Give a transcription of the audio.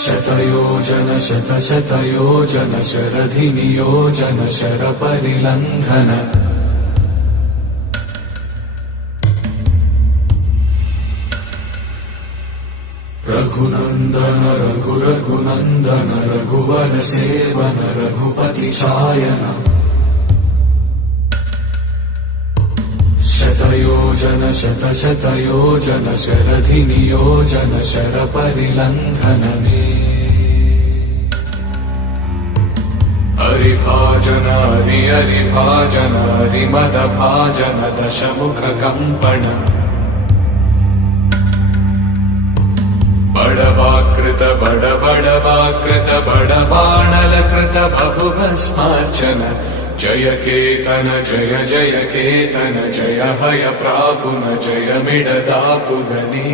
शतयोजन शतशतयोजन शरधिनियोजन शरपरिलङ्घन रघुनन्दन रघुरघुनन्दन रघुवर सेवन रघुपति चायन शतयोजन शतशतयोजन शरधिनियोजन शरपरिलङ्घन हरिभाजन हरिभाजन हरिमदभाजन दशमुखकम्पण बड़वाकृत बड़वाकृत बड़बाणलकृत बहुभस्मार्चन जय केतन जय केतन जय हय प्रापुन जय मिडदापुगनी।